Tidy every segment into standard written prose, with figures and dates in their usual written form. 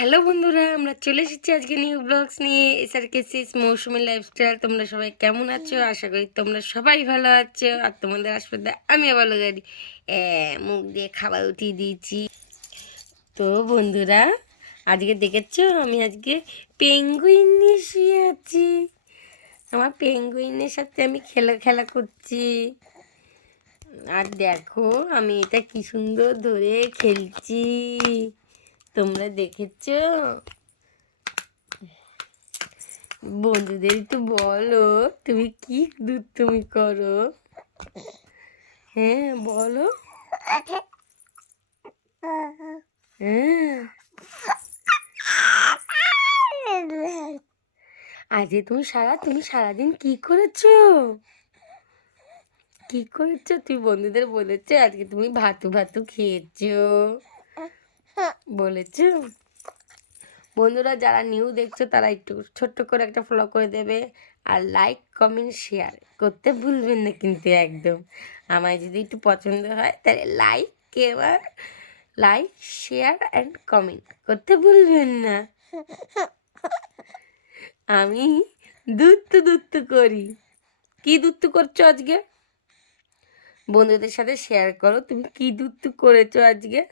Hello বন্ধুরা, আমরা চলে এসেছি আজকে নিউ ব্লগস নিয়ে। SRK6 মৌসুমী লাইফস্টাইল। তোমরা সবাই কেমন আছো? আশা করি তোমরা সবাই ভালো আছো। আর তোমাদের আশীর্বাদে আমিও ভালো জানি। মুখ দিয়ে খাবার উঠিয়ে দিয়েছি। তো বন্ধুরা, আজকে দেখেছো আমি আজকে পেঙ্গুইন নিয়ে শুয়ে আছি। আমার পেঙ্গুইনের সাথে আমি খেলা খেলা করছি। আর দেখো আমি এটা কি সুন্দর ধরে খেলছি, তোমরা দেখেছো? বন্ধুদের একটু বলো তুমি কি তুমি করো। হ্যাঁ বলো। হ্যাঁ, আজকে তুমি সারাদিন কি করেছো? কি করেছো তুমি বন্ধুদের বলেছো আজকে তুমি ভাতু ভাতু খেয়েছো? বলেছো? বন্ধুরা যারা নিউ দেখছো তারা একটু ছোট্ট করে একটা ফলো করে দেবে, আর লাইক কমেন্ট শেয়ার করতে ভুলবেন না কিন্তু একদম। আমায় যদি একটু পছন্দ হয় তাহলে লাইক শেয়ার অ্যান্ড কমেন্ট করতে ভুলবেন না। আমি দুত্তু করি। কি দুত্তু করছো আজকে? বন্ধুদের সাথে শেয়ার করো তুমি কি দুত্তু করেছো আজকে।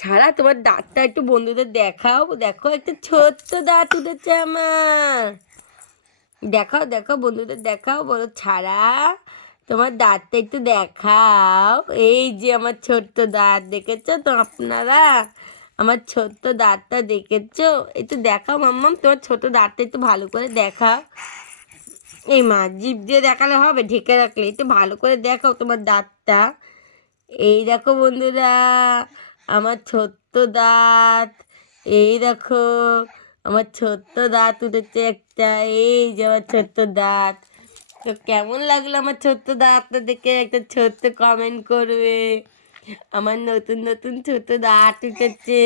ছাড়া তোমার দাঁতটা একটু বন্ধুদের দেখাও। দেখো একটা ছোট্ট দাঁত উঠেছে আমার। দেখাও দেখাও বন্ধুদের দেখাও, বলো ছাড়া তোমার দাঁতটা একটু দেখাও। এই যে আমার ছোট্ট দাঁত, দেখেছো তো আপনারা? আমার ছোট্ট দাঁতটা দেখেছো? একটু দেখাও মাম্মাম, তোমার ছোট দাঁতটা একটু ভালো করে দেখাও। এই মা, জিভ দিয়ে দেখালে হবে? ঢেকে রাখলে একটু ভালো করে দেখাও তোমার দাঁতটা। এই দেখো বন্ধুরা, আমার ছোট্ট দাঁত। এই দেখো আমার ছোট্ট দাঁত উঠেছে একটা। এই যে আমার ছোট্ট দাঁত। তো কেমন লাগলো আমার ছোট্ট দাঁতটা দেখে একটা ছোট্ট কমেন্ট করবে। আমার নতুন নতুন ছোট দাঁত উঠেছে।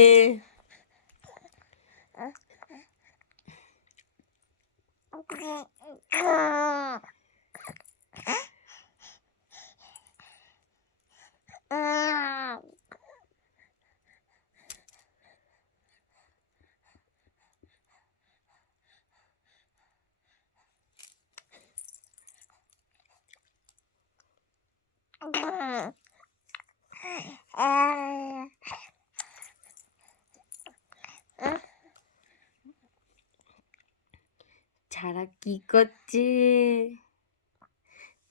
ছাড়া কি করছে?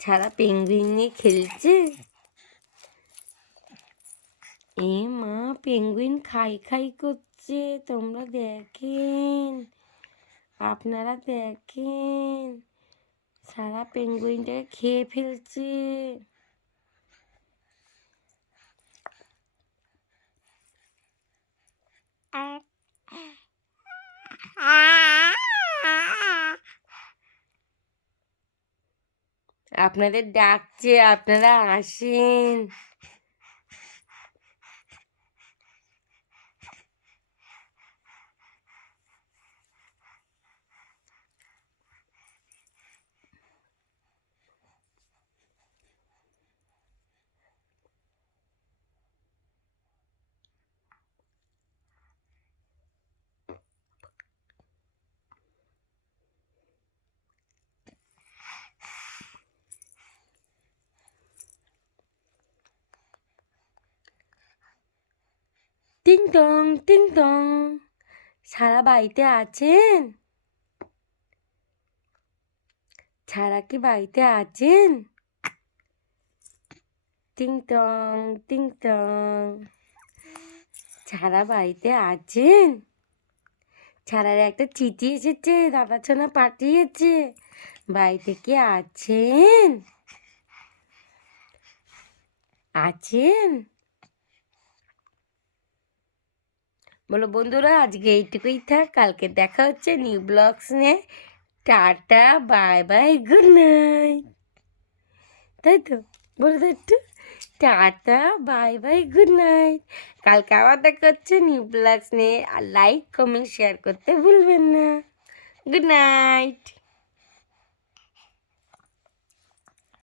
ছাড়া পেঙ্গুইন নিয়ে খেলছে। এ মা, পেঙ্গুইন খাই খাই করছে, তোমরা দেখেন, আপনারা দেখেন, সারা পেঙ্গুইনটাকে খেয়ে ফেলছে। আপনাদের ডাকছে, আপনারা আসেন। টিং টং টিং টং, সারা বাড়িতে আছেন? ছাড়া কি বাড়িতে আছেন? টিং টং টিং টং, ছাড়া বাড়িতে আছেন? ছাড়ার একটা চিঠি এসেছে, দাদা ছোনা পাঠিয়েছে। বাড়িতে কি আছেন? আছেন? বলো বন্ধুরা, আজকে এইটুকুই থাক, কালকে দেখা হচ্ছে নিউ ব্লগস নিয়ে। Tata, bye bye, good night. তাই তো বলো তো একটু tata, bye bye, good night. কালকে আবার দেখা হচ্ছে নিউ ব্লগস নিয়ে। আর লাইক কমেন্ট শেয়ার করতে ভুলবেন না। Good night.